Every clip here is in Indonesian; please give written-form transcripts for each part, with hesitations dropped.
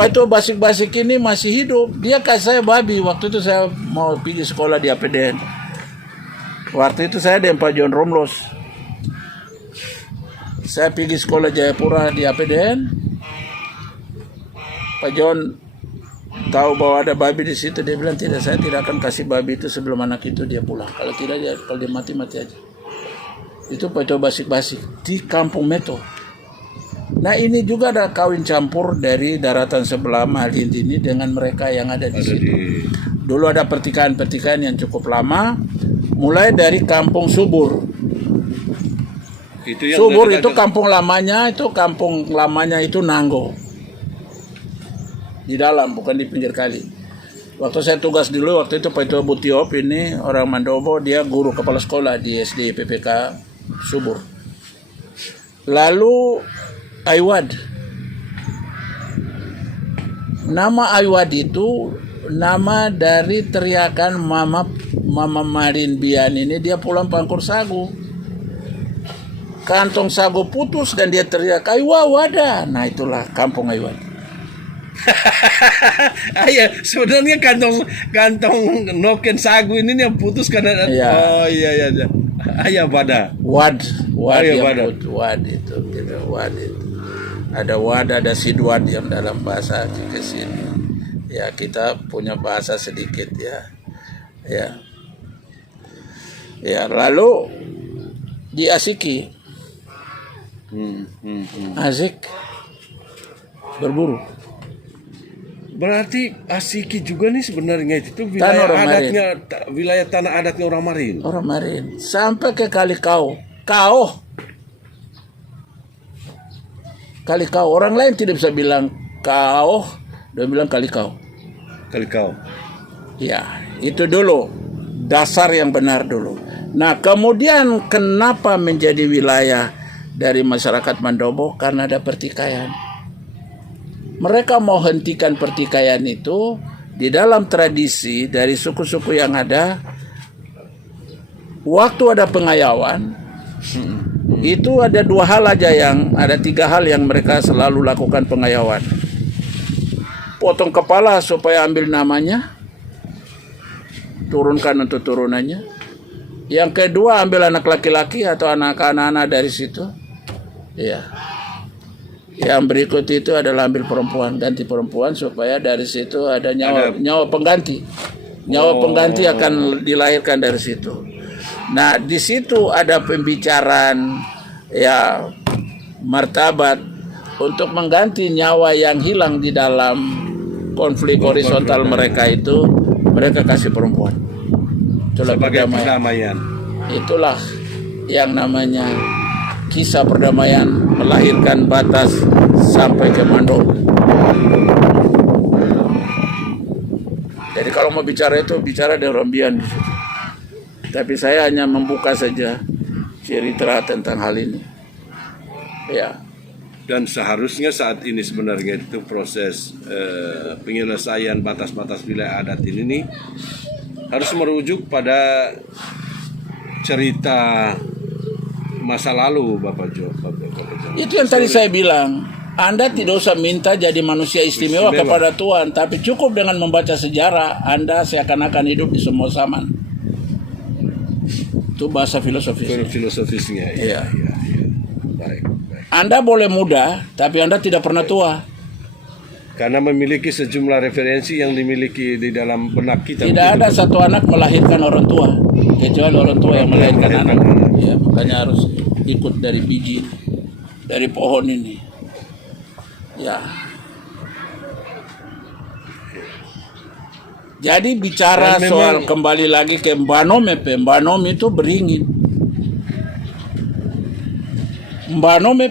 Pak itu Basik ini masih hidup. Dia kasih saya babi. Waktu itu saya mau pergi sekolah di APDN. Waktu itu saya dengan Pak John Romlos. Saya pergi sekolah Jayapura di APDN. Pak John tahu bahwa ada babi di situ. Dia bilang tidak, saya tidak akan kasih babi itu sebelum anak itu dia pulang. Kalau tidak, kalau dia mati aja. Itu Pak itu Basik di Kampung Meto. Nah ini juga ada kawin campur dari daratan sebelah Malin ini dengan mereka yang ada di situ. Dulu ada pertikaian yang cukup lama, mulai dari Kampung Subur. Subur itu kampung lamanya itu Nanggo. Di dalam, bukan di pinggir kali. Waktu saya tugas dulu, waktu itu Pak Itu Butiop ini orang Mandobo, dia guru kepala sekolah di SD PPK Subur. Lalu Aiwad. Nama Aiwad itu nama dari teriakan Mama Marin Bian ini, dia pulang pangkur sagu. Kantong sagu putus dan dia teriak Aiwa wadah. Nah itulah Kampung Aiwad. Iya, sebenarnya kantong noken sagu ini yang putus karena ya. Oh iya. Ayah wadah. Wad itu gitu, wad itu. Ada wad, ada sidwad yang dalam bahasa ke sini. Ya kita punya bahasa sedikit ya. Ya lalu di Asiki. Asik berburu. Berarti Asiki juga nih sebenarnya itu wilayah adatnya, wilayah tanah adatnya orang Marin. Orang Marin sampai ke Kalikau. Kalikau. Orang lain tidak bisa bilang kau, dia bilang Kalikau. Ya, itu dulu dasar yang benar dulu. Nah, kemudian kenapa menjadi wilayah dari masyarakat Mandobo? Karena ada pertikaian. Mereka mau hentikan pertikaian itu di dalam tradisi dari suku-suku yang ada. Waktu ada pengayawan, itu ada 2 hal aja ada 3 hal yang mereka selalu lakukan pengayawan. Potong kepala supaya ambil namanya, turunkan untuk turunannya. Yang kedua ambil anak laki-laki atau anak-anak dari situ. Ya. Yang berikut itu adalah ambil perempuan, ganti perempuan supaya dari situ ada nyawa pengganti. Nyawa pengganti akan dilahirkan dari situ. Nah, di situ ada pembicaraan ya martabat untuk mengganti nyawa yang hilang di dalam konflik horizontal mereka itu, mereka kasih perempuan. Itulah sebagai perdamaian. Itulah yang namanya kisah perdamaian melahirkan batas sampai ke Mandobo. Jadi kalau mau bicara itu bicara dari Rombian. Tapi saya hanya membuka saja cerita tentang hal ini. Ya. Dan seharusnya saat ini sebenarnya itu proses penyelesaian batas-batas wilayah adat ini nih harus merujuk pada cerita masa lalu Bapak Jo. Itu yang tadi saya bilang. Anda tidak usah minta jadi manusia istimewa kepada Tuhan, tapi cukup dengan membaca sejarah, Anda seakan-akan hidup di semua zaman. Itu bahasa filosofisnya. Iya. Baik. Anda boleh muda, tapi Anda tidak pernah tua. Karena memiliki sejumlah referensi yang dimiliki di dalam benak kita. Tidak ada satu anak melahirkan orang tua, kecuali orang tua yang melahirkan anak. Ya, makanya harus ikut dari biji, dari pohon ini. Ya. Jadi bicara soal kembali lagi ke Mbanome itu beringin. Mbanome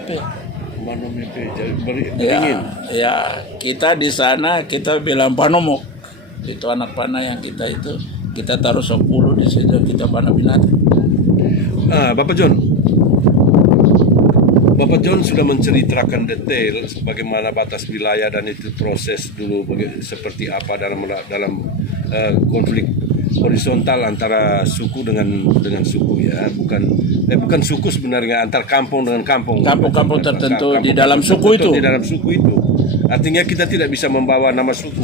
beringin. Ya, kita di sana kita bilang Banomok. Itu anak panah yang kita taruh 10 di situ, kita panah binatang. Bapak John sudah menceritakan detail bagaimana batas wilayah dan itu proses dulu seperti apa dalam konflik horizontal antara suku dengan suku ya, bukan suku sebenarnya, antar kampung dengan kampung. Kampung-kampung tertentu di dalam suku itu. Di dalam suku itu. Artinya kita tidak bisa membawa nama suku,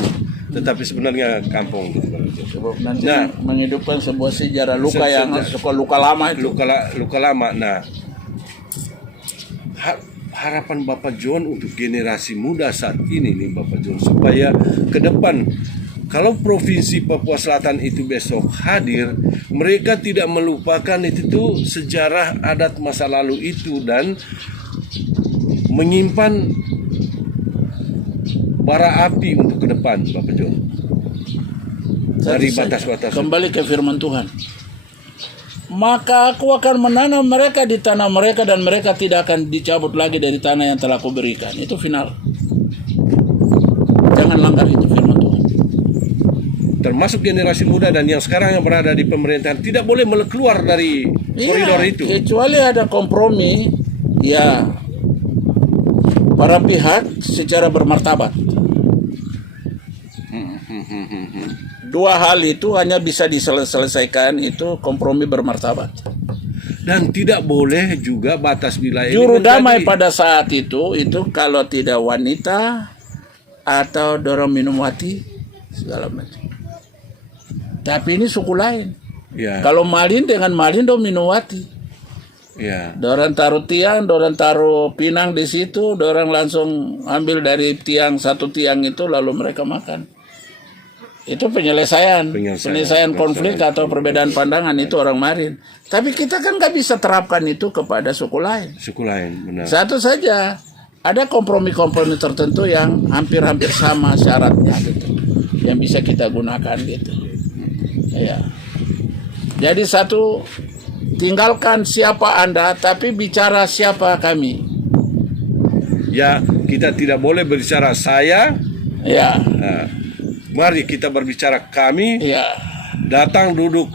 tetapi sebenarnya kampung gitu. Sebab nanti Nah, menghidupkan sebuah sejarah luka yang suka luka lama itu. Luka lama. Nah, harapan Bapak John untuk generasi muda saat ini nih Bapak John, supaya ke depan kalau Provinsi Papua Selatan itu besok hadir, mereka tidak melupakan itu tuh sejarah adat masa lalu itu dan menyimpan bara api untuk ke depan Bapak John. Dari batas-batas. Kembali ke firman Tuhan. Maka aku akan menanam mereka di tanah mereka dan mereka tidak akan dicabut lagi dari tanah yang telah kuberikan. Itu final. Jangan langgar itu firman Tuhan. Termasuk generasi muda dan yang sekarang yang berada di pemerintahan tidak boleh keluar dari koridor itu. Kecuali ada kompromi, ya para pihak secara bermartabat. Dua hal itu hanya bisa diselesaikan itu kompromi bermartabat. Dan tidak boleh juga batas wilayah Juru damai pada saat itu kalau tidak wanita atau dorong minum wati segala macam. Tapi ini suku lain. Ya. Kalau Malin dengan Malin do minum wati. Ya. Dorang taruh tiang, dorang taruh pinang di situ, dorang langsung ambil dari tiang satu tiang itu lalu mereka makan. Itu penyelesaian konflik atau perbedaan pandangan itu orang Marin. Tapi kita kan nggak bisa terapkan itu kepada suku lain. Suku lain, benar. Satu saja, ada kompromi-kompromi tertentu yang hampir-hampir sama syaratnya gitu, yang bisa kita gunakan gitu. Ya. Jadi satu, tinggalkan siapa Anda, tapi bicara siapa kami. Ya, kita tidak boleh berbicara saya. Ya. Nah, mari kita berbicara kami. Ya. Datang duduk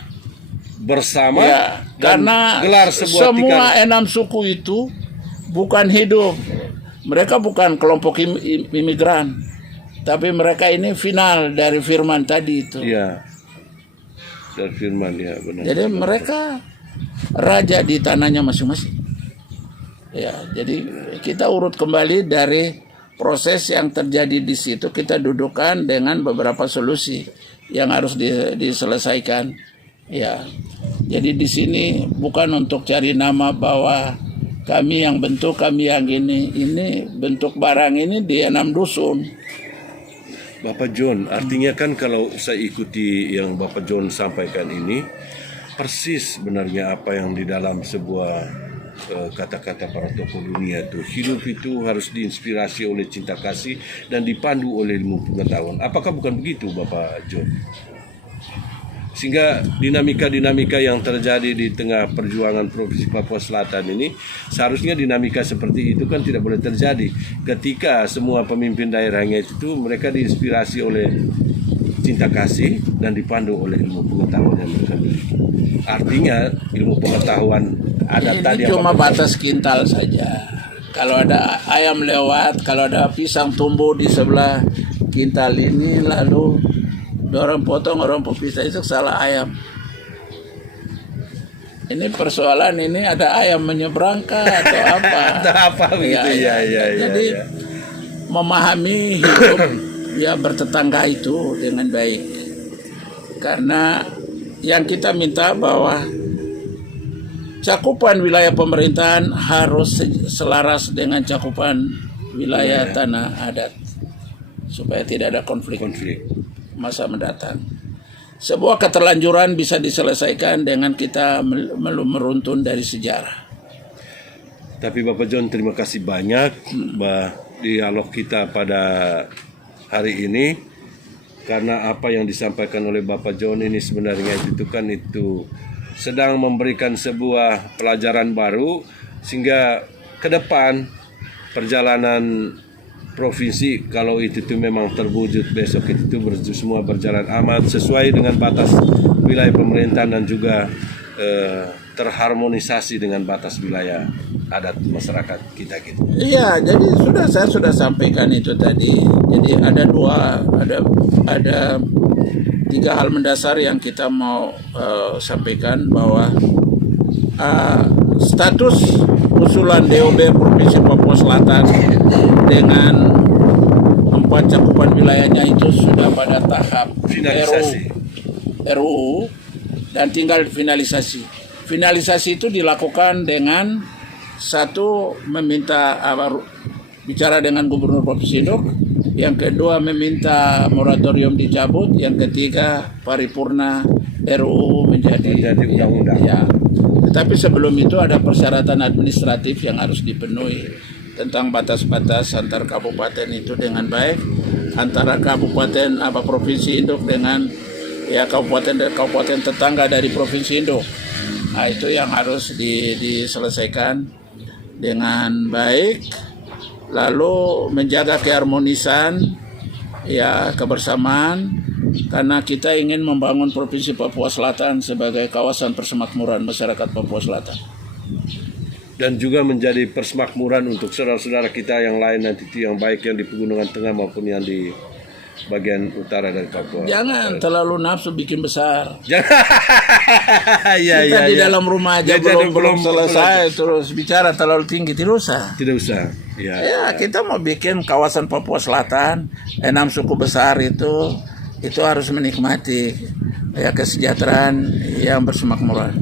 bersama. Ya. Dan Karena gelar sebuah semua 6 suku itu bukan hidup. Mereka bukan kelompok imigran, tapi mereka ini final dari firman tadi itu. Iya. Dari firman, ya benar. Jadi mereka raja di tanahnya masing-masing. Ya, jadi kita urut kembali dari proses yang terjadi di situ, kita dudukkan dengan beberapa solusi yang harus diselesaikan. Ya, jadi di sini bukan untuk cari nama bahwa kami yang bentuk, kami yang ini bentuk barang ini di 6 dusun. Bapak John, artinya kan kalau saya ikuti yang Bapak John sampaikan ini, persis sebenarnya apa yang di dalam sebuah kata-kata para tokoh dunia itu. Hidup itu harus diinspirasi oleh cinta kasih dan dipandu oleh ilmu pengetahuan. Apakah bukan begitu Bapak John? Sehingga dinamika-dinamika yang terjadi di tengah perjuangan Provinsi Papua Selatan ini, seharusnya dinamika seperti itu kan tidak boleh terjadi ketika semua pemimpin daerahnya itu mereka diinspirasi oleh cinta kasih dan dipandu oleh ilmu pengetahuan yang mereka miliki. Artinya ilmu pengetahuan adat ini tadi cuma batas kintal saja. Kalau ada ayam lewat, kalau ada pisang tumbuh di sebelah kintal ini, lalu orang potong, orang pisah, itu salah ayam. Ini persoalan ini ada ayam menyeberang kah atau apa? Ada apa begitu ya. Jadi memahami hidup ya bertetangga itu dengan baik. Karena yang kita minta bahwa cakupan wilayah pemerintahan harus selaras dengan cakupan wilayah tanah adat supaya tidak ada konflik masa mendatang. Sebuah keterlanjuran bisa diselesaikan dengan kita meruntun dari sejarah. Tapi Bapak John, terima kasih banyak dialog kita pada hari ini, karena apa yang disampaikan oleh Bapak John ini sebenarnya itu sedang memberikan sebuah pelajaran baru sehingga ke depan perjalanan provinsi kalau itu memang terwujud besok itu semua berjalan aman sesuai dengan batas wilayah pemerintahan dan juga terharmonisasi dengan batas wilayah adat masyarakat kita gitu. Iya, jadi saya sudah sampaikan itu tadi. Jadi ada 3 hal mendasar yang kita mau sampaikan bahwa status usulan DOB Provinsi Papua Selatan dengan cakupan wilayahnya itu sudah pada tahap Finalisasi. RUU dan tinggal finalisasi. Finalisasi itu dilakukan dengan satu meminta bicara dengan Gubernur Provinsi Induk, yang kedua meminta moratorium dicabut, yang ketiga paripurna RUU menjadi undang-undang. Ya. Tetapi sebelum itu ada persyaratan administratif yang harus dipenuhi tentang batas-batas antar kabupaten itu dengan baik, antara kabupaten provinsi induk dengan kabupaten tetangga dari provinsi induk. Nah, itu yang harus diselesaikan dengan baik, lalu menjaga keharmonisan, kebersamaan, karena kita ingin membangun Provinsi Papua Selatan sebagai kawasan persemakmuran masyarakat Papua Selatan. Dan juga menjadi persemakmuran untuk saudara-saudara kita yang lain nanti, yang baik yang di Pegunungan Tengah maupun yang di bagian utara dari Papua. Jangan terlalu nafsu bikin besar. Ya, Kita di dalam rumah aja belum selesai terus bicara terlalu tinggi, tidak usah. Tidak usah. Ya. Kita mau bikin kawasan Papua Selatan, 6 suku besar itu harus menikmati kesejahteraan yang bersemakmuran.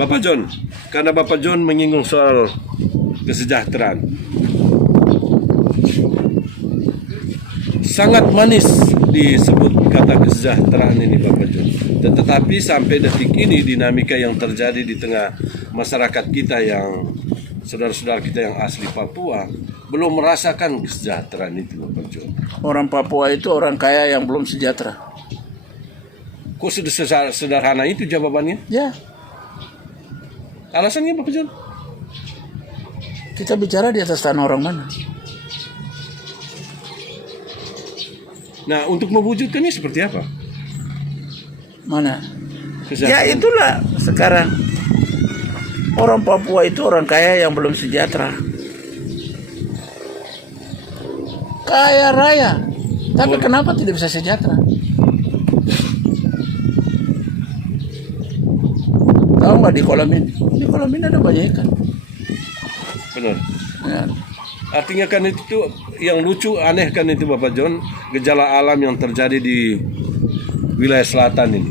Bapak John, karena Bapak John menyinggung soal kesejahteraan, sangat manis disebut kata kesejahteraan ini Bapak John. Tetapi sampai detik ini dinamika yang terjadi di tengah masyarakat kita yang saudara-saudara kita yang asli Papua belum merasakan kesejahteraan itu Bapak John. Orang Papua itu orang kaya yang belum sejahtera. Kok sudah sederhana itu jawabannya? Ya. Alasannya Bapak John? Kita bicara di atas tanah orang mana? Nah, untuk mewujudkannya seperti apa? Mana? Ya itulah sekarang. Orang Papua itu orang kaya yang belum sejahtera. Kaya raya. Tapi kenapa tidak bisa sejahtera? Tahu nggak di kolam ini? Di kolam ini ada banyak ikan. Benar. Ya. Artinya kan itu yang lucu, aneh kan itu Bapak John, gejala alam yang terjadi di wilayah selatan ini.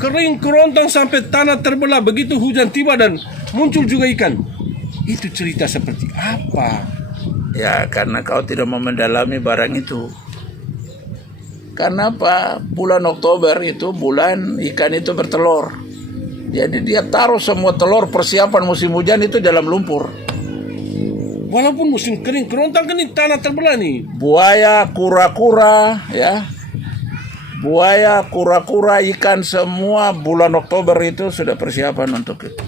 Kering kerontang sampai tanah terbelah, begitu hujan tiba dan muncul juga ikan. Itu cerita seperti apa? Ya karena kau tidak mau mendalami barang itu. Karena apa? Bulan Oktober itu bulan ikan itu bertelur. Jadi dia taruh semua telur persiapan musim hujan itu dalam lumpur. Walaupun musim kering kerontang kan ini tanah terbelah nih. Buaya, kura-kura, buaya, kura-kura, ikan semua bulan Oktober itu sudah persiapan untuk itu.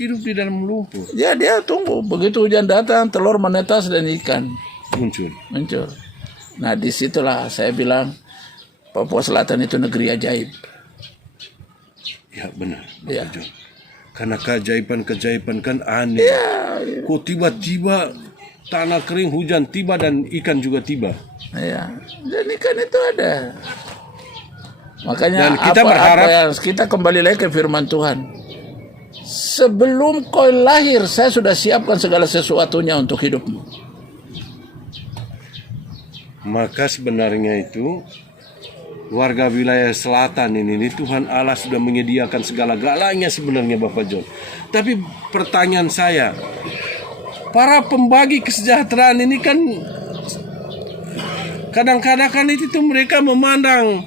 Hidup di dalam lumpur. Ya dia tunggu begitu hujan datang telur menetas dan ikan Muncul. Nah disitulah saya bilang Papua Selatan itu negeri ajaib. Ya benar. Ya. John. Karena keajaiban kan aneh. Ya. Kok tiba-tiba tanah kering, hujan tiba dan ikan juga tiba. Ya. Dan ikan itu ada. Makanya Dan kita berharap kita kembali lagi ke firman Tuhan. Sebelum kau lahir saya sudah siapkan segala sesuatunya untuk hidupmu. Maka sebenarnya itu warga wilayah selatan ini Tuhan Allah sudah menyediakan segala-galanya sebenarnya Bapak John. Tapi pertanyaan saya, para pembagi kesejahteraan ini kan kadang-kadang kan itu tuh mereka memandang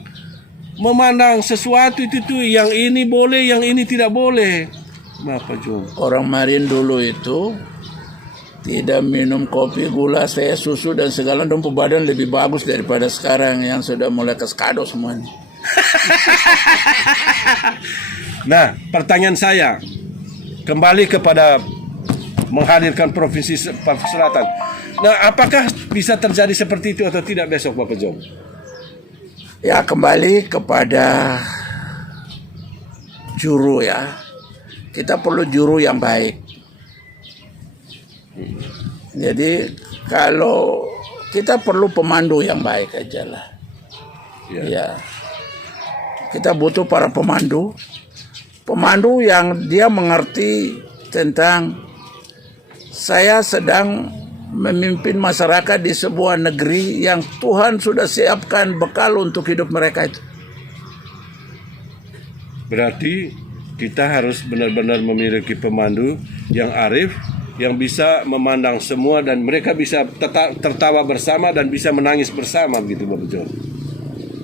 sesuatu itu tuh yang ini boleh, yang ini tidak boleh. Bapak John. Orang Marin dulu itu tidak minum kopi, gula, teh, susu dan segala dan badan lebih bagus daripada sekarang yang sudah mulai keskado semuanya. Nah, pertanyaan saya kembali kepada menghadirkan Provinsi Papua Selatan. Nah, apakah bisa terjadi seperti itu atau tidak besok Bapak John? Ya kembali kepada juru ya. Kita perlu juru yang baik. Jadi kalau kita perlu pemandu yang baik aja lah. Ya. Kita butuh para pemandu yang dia mengerti tentang saya sedang memimpin masyarakat di sebuah negeri yang Tuhan sudah siapkan bekal untuk hidup mereka itu. Berarti kita harus benar-benar memiliki pemandu yang arif, yang bisa memandang semua dan mereka bisa tertawa bersama dan bisa menangis bersama gitu Bapak John.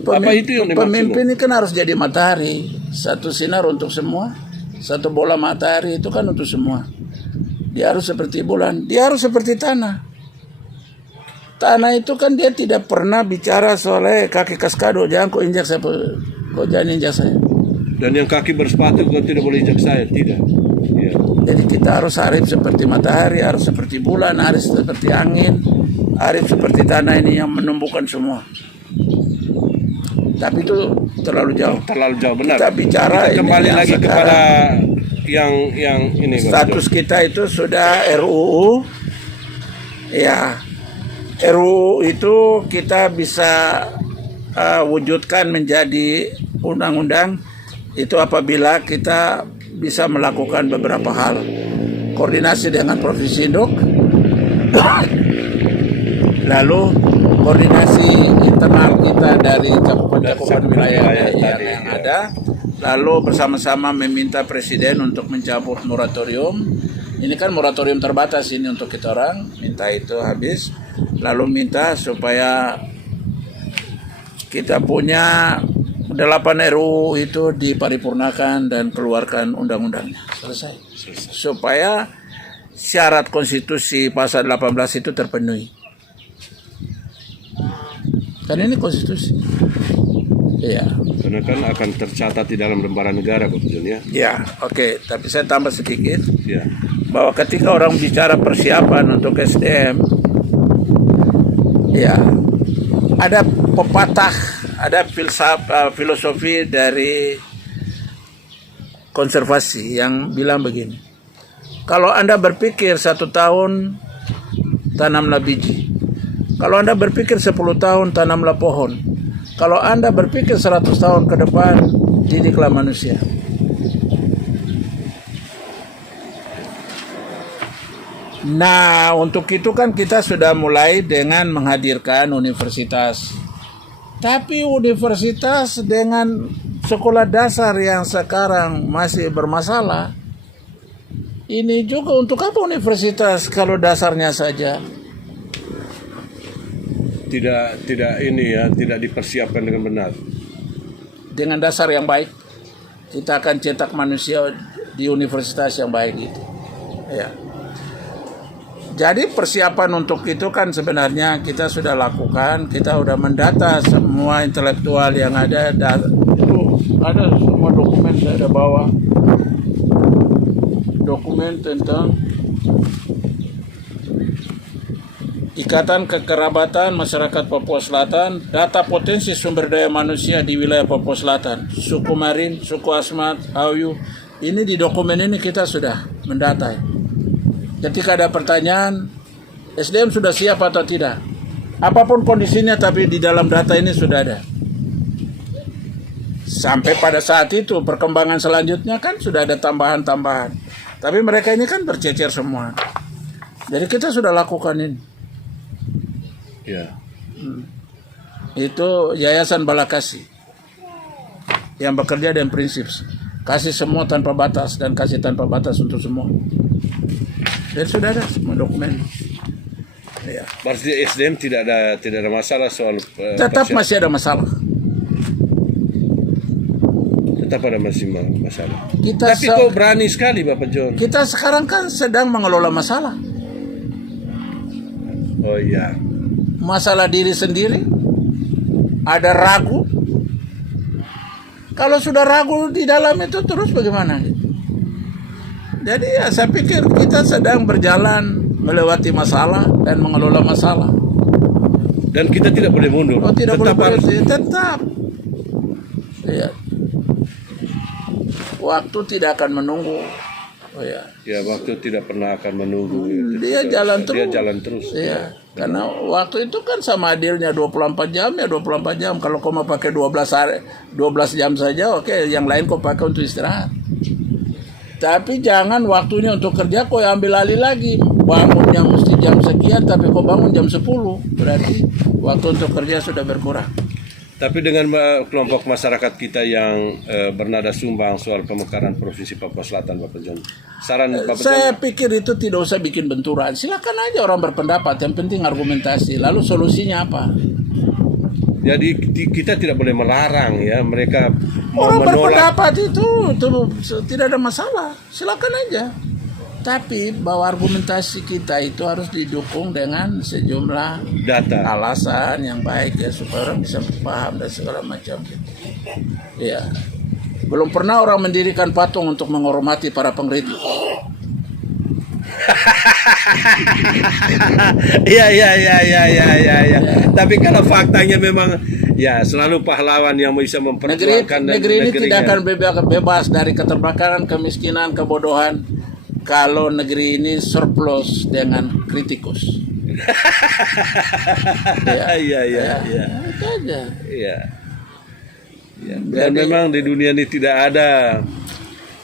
Apa itu yang dimaksud? Pemimpin ini kan harus jadi matahari, satu sinar untuk semua, satu bola matahari itu kan untuk semua. Dia harus seperti bulan, dia harus seperti tanah. Tanah itu kan dia tidak pernah bicara soal kaki kaskado, jangan kau injak saya, kau jangan injak saya. Dan yang kaki bersepatu kau tidak boleh injak saya, tidak. Ya. Jadi kita harus arif seperti matahari, harus seperti bulan, arif seperti angin, arif seperti tanah ini yang menumbuhkan semua. Tapi itu terlalu jauh. Terlalu jauh, benar. Kita bicara kita kembali lagi sekarang, kepada yang ini. status kita itu sudah RUU. Ya, RUU itu kita bisa wujudkan menjadi undang-undang itu apabila kita bisa melakukan beberapa hal. Koordinasi dengan Provinsi Induk, lalu koordinasi internal kita dari cakupan wilayah yang ada, lalu bersama-sama meminta Presiden untuk mencabut moratorium. Ini kan moratorium terbatas ini untuk kita orang, minta itu habis, lalu minta supaya kita punya 8 RUU itu diparipurnakan dan keluarkan undang-undangnya. Selesai. Supaya syarat konstitusi pasal 18 itu terpenuhi. Karena ini konstitusi. Iya. Karena kan akan tercatat di dalam lembaran negara, Bapak John, ya. Ya, oke. Tapi saya tambah sedikit. Ya. Bahwa ketika orang bicara persiapan untuk SDM, ya, ada pepatah, ada filosofi dari konservasi yang bilang begini. Kalau Anda berpikir 1 tahun, tanamlah biji. Kalau Anda berpikir 10 tahun, tanamlah pohon. Kalau Anda berpikir 100 tahun ke depan, didiklah manusia. Nah, untuk itu kan kita sudah mulai dengan menghadirkan universitas. Tapi universitas dengan sekolah dasar yang sekarang masih bermasalah. Ini juga untuk apa universitas kalau dasarnya saja? Tidak ini ya, tidak dipersiapkan dengan benar. Dengan dasar yang baik, kita akan cetak manusia di universitas yang baik itu. Ya. Jadi persiapan untuk itu kan sebenarnya kita sudah lakukan, kita sudah mendata semua intelektual yang ada, itu ada semua dokumen saya ada bawa. Dokumen tentang Ikatan Kekerabatan Masyarakat Papua Selatan, data potensi sumber daya manusia di wilayah Papua Selatan, suku Marin, suku Asmat, Auyu. Ini di dokumen ini kita sudah mendata. Ketika ada pertanyaan, SDM sudah siap atau tidak? Apapun kondisinya, tapi di dalam data ini sudah ada. Sampai pada saat itu, perkembangan selanjutnya kan sudah ada tambahan-tambahan. Tapi mereka ini kan bercecer semua. Jadi kita sudah lakukan ini. Ya. Itu Yayasan Balakasi yang bekerja dengan prinsip kasih semua tanpa batas dan kasih tanpa batas untuk semua. Dan sudah ada semua dokumen. Ya. Berarti SDM tidak ada masalah soal Tetap masih ada masalah. Tetap ada masih masalah. Tapi kok berani sekali Bapak John. Kita sekarang kan sedang mengelola masalah. Oh iya. Masalah diri sendiri. Ada ragu. Kalau sudah ragu di dalam itu terus bagaimana? Jadi ya saya pikir kita sedang berjalan melewati masalah dan mengelola masalah. Dan kita tidak boleh mundur. Oh, tidak boleh berhenti. Tetap. Ya. Waktu tidak akan menunggu. Oh ya. Ya, waktu tidak pernah akan menunggu. Dia jalan terus. Dia jalan terus. Iya. Karena waktu itu kan sama adilnya 24 jam ya 24 jam. Kalau kau mau pakai 12 jam saja, oke, yang lain kau pakai untuk istirahat. Tapi jangan waktunya untuk kerja kau ambil alih lagi. bangunnya mesti jam sekian, tapi kau bangun jam 10, berarti waktu untuk kerja sudah berkurang. Tapi dengan kelompok masyarakat kita yang bernada sumbang soal pemekaran Provinsi Papua Selatan, Bapak John, saran Bapak Saya John? pikir itu tidak usah bikin benturan. Silakan aja orang berpendapat, yang penting argumentasi. Lalu solusinya apa? Jadi kita tidak boleh melarang ya mereka mau Orang menolak. berpendapat itu tidak ada masalah. Silakan aja. Tapi bahwa argumentasi kita itu harus didukung dengan sejumlah Data. alasan yang baik ya, supaya orang bisa paham dan segala macam. Ya, belum pernah orang mendirikan patung untuk menghormati para pengkritik. Iya. Tapi kalau faktanya memang ya selalu pahlawan yang bisa memperjuangkan Negeri ini tidak akan negerinya. bebas dari keterbelakangan, kemiskinan, kebodohan kalau negeri ini surplus dengan kritikus. Iya. Itu aja. Iya. Ya, dan memang di dunia ini tidak ada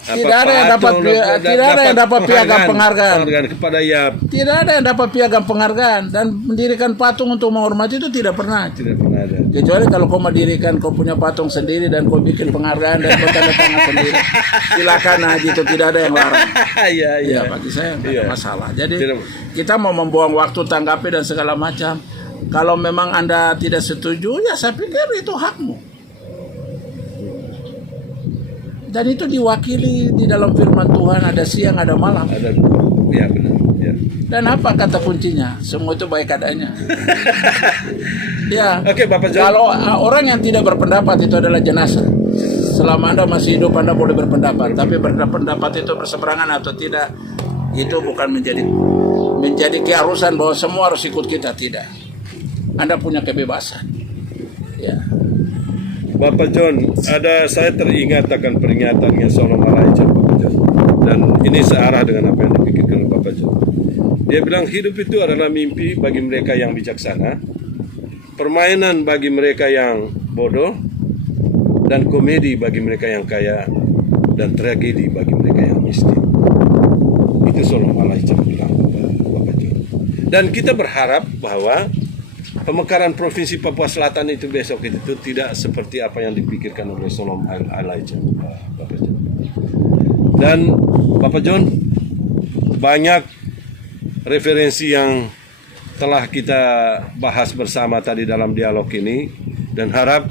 Tidak ada yang dapat piagam penghargaan. Kepada ya Tidak ada yang dapat piagam penghargaan, dan mendirikan patung untuk menghormati itu tidak pernah. tidak pernah ada. Kecuali kalau kau mendirikan, kau punya patung sendiri dan kau bikin penghargaan dan kau tanda tangan sendiri, silakan aja, itu tidak ada yang larang. Iya. Ya, bagi saya nggak ada masalah. Jadi Tidak. kita mau membuang waktu tanggapi dan segala macam. Kalau memang Anda tidak setuju, ya saya pikir itu hakmu. Dan itu diwakili di dalam firman Tuhan, ada siang, ada malam. Ada. Ya benar. Ya. Dan apa kata kuncinya? Semua itu baik adanya. Ya. Oke, Bapak John. Kalau orang yang tidak berpendapat itu adalah jenazah. Selama Anda masih hidup, Anda boleh berpendapat. Tapi berpendapat itu berseberangan atau tidak, itu bukan menjadi keharusan bahwa semua harus ikut kita, tidak. Anda punya kebebasan. Ya. Bapak John, saya teringat akan peringatannya Solomon Alaichan, Bapak John. Dan ini searah dengan apa yang dipikirkan oleh Bapak John. Dia bilang hidup itu adalah mimpi bagi mereka yang bijaksana, permainan bagi mereka yang bodoh, dan komedi bagi mereka yang kaya, dan tragedi bagi mereka yang miskin. Itu Solomon Alaichan bilang, Bapak John. Dan kita berharap bahwa pemekaran Provinsi Papua Selatan itu besok itu tidak seperti apa yang dipikirkan oleh Solomon Alaichan, Bapak John. Dan Bapak John, banyak referensi yang telah kita bahas bersama tadi dalam dialog ini, dan harap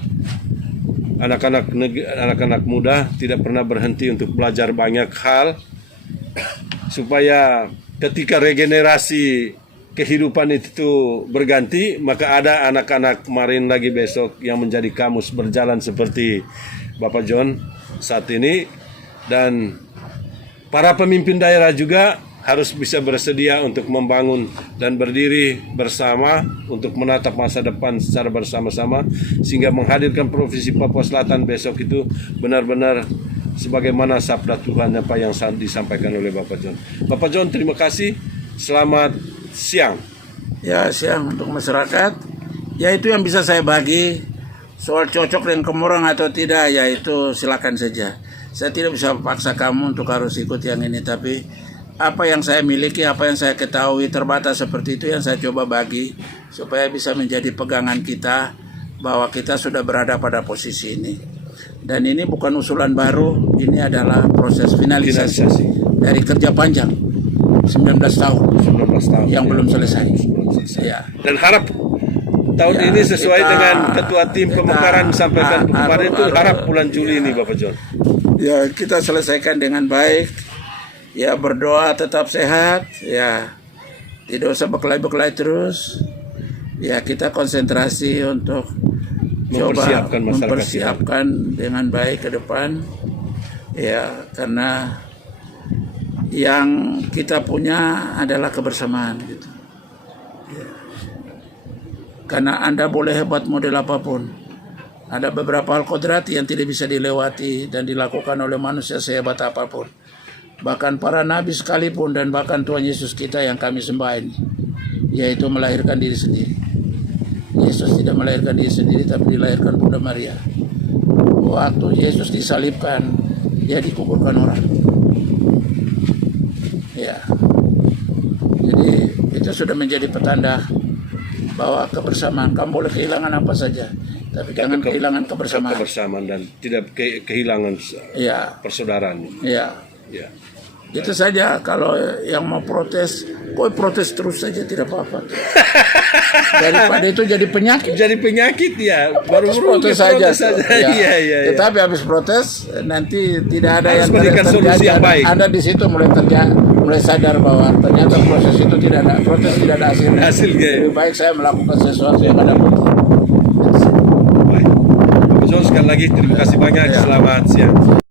anak-anak muda tidak pernah berhenti untuk belajar banyak hal, supaya ketika regenerasi kehidupan itu berganti, maka ada anak-anak kemarin lagi besok yang menjadi kamus berjalan seperti Bapak John saat ini. Dan para pemimpin daerah juga harus bisa bersedia untuk membangun dan berdiri bersama untuk menatap masa depan secara bersama-sama, sehingga menghadirkan Provinsi Papua Selatan besok itu benar-benar sebagaimana sabda Tuhan apa yang disampaikan oleh Bapak John. Bapak John, terima kasih. Selamat siang. Ya, siang untuk masyarakat. Ya, itu yang bisa saya bagi. Soal cocok dengan kemurang atau tidak, ya itu silakan saja. Saya tidak bisa paksa kamu untuk harus ikut yang ini, tapi apa yang saya miliki, apa yang saya ketahui terbatas seperti itu yang saya coba bagi, supaya bisa menjadi pegangan kita bahwa kita sudah berada pada posisi ini. Dan ini bukan usulan baru, ini adalah proses finalisasi dari kerja panjang 19 tahun yang belum selesai. Ya. Dan harap tahun ini sesuai dengan ketua tim pemekaran sampaikan kemarin itu, harap bulan Juli ini Bapak John. Ya, kita selesaikan dengan baik. Ya, berdoa tetap sehat. Ya, tidak usah berkelahi terus. Ya, kita konsentrasi untuk mempersiapkan dengan baik ke depan. Ya, karena yang kita punya adalah kebersamaan gitu. Ya. Karena Anda boleh hebat model apapun, ada beberapa hal kodrati yang tidak bisa dilewati dan dilakukan oleh manusia sehebat apapun. Bahkan para nabi sekalipun, dan bahkan Tuhan Yesus kita yang kami sembah ini, yaitu melahirkan diri sendiri. Yesus tidak melahirkan diri sendiri, tapi dilahirkan Bunda Maria. Waktu Yesus disalibkan, dia dikuburkan orang. Ya, jadi itu sudah menjadi petanda bahwa kebersamaan. Kamu boleh kehilangan apa saja, tapi jangan kehilangan kebersamaan. Kebersamaan dan tidak kehilangan Ya, persaudaraan. ya. Ya. Itu saja. Kalau yang mau protes, kok protes terus saja tidak apa-apa. Daripada itu jadi penyakit. Jadi penyakit ya, baru Protes saja. Ya. Iya. Tetapi habis protes nanti tidak ada Harus yang berikan solusi yang baik. Anda di situ mulai sadar bahwa ternyata proses itu tidak ada, protes tidak ada hasilnya. Hasilnya. Lebih baik saya melakukan sesuatu yang ada bukti. Baik. Pak John, sekali lagi terima kasih banyak. Selamat siang.